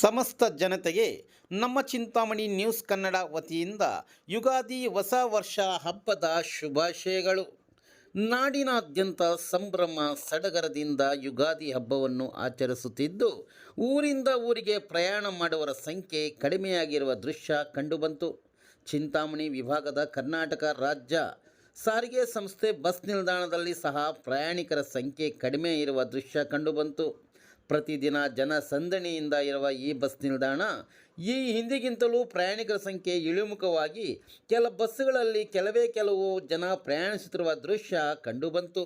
ಸಮಸ್ತ ಜನತೆಗೆ ನಮ್ಮ ಚಿಂತಾಮಣಿ ನ್ಯೂಸ್ ಕನ್ನಡ ವತಿಯಿಂದ ಯುಗಾದಿ ಹೊಸ ವರ್ಷ ಹಬ್ಬದ ಶುಭಾಶಯಗಳು. ನಾಡಿನಾದ್ಯಂತ ಸಂಭ್ರಮ ಸಡಗರದಿಂದ ಯುಗಾದಿ ಹಬ್ಬವನ್ನು ಆಚರಿಸುತ್ತಿದ್ದು, ಊರಿಂದ ಊರಿಗೆ ಪ್ರಯಾಣ ಮಾಡುವರ ಸಂಖ್ಯೆ ಕಡಿಮೆಯಾಗಿರುವ ದೃಶ್ಯ ಕಂಡುಬಂತು. ಚಿಂತಾಮಣಿ ವಿಭಾಗದ ಕರ್ನಾಟಕ ರಾಜ್ಯ ಸಾರಿಗೆ ಸಂಸ್ಥೆ ಬಸ್ ನಿಲ್ದಾಣದಲ್ಲಿ ಸಹ ಪ್ರಯಾಣಿಕರ ಸಂಖ್ಯೆ ಕಡಿಮೆ ಇರುವ ದೃಶ್ಯ ಕಂಡುಬಂತು. ಪ್ರತಿದಿನ ಜನಸಂದಣಿಯಿಂದ ಇರುವ ಈ ಬಸ್ ನಿಲ್ದಾಣ ಈ ಹಿಂದಿಗಿಂತಲೂ ಪ್ರಯಾಣಿಕರ ಸಂಖ್ಯೆ ಇಳಿಮುಖವಾಗಿ ಕೆಲ ಬಸ್ಸುಗಳಲ್ಲಿ ಕೆಲವೇ ಕೆಲವು ಜನ ಪ್ರಯಾಣಿಸುತ್ತಿರುವ ದೃಶ್ಯ ಕಂಡುಬಂತು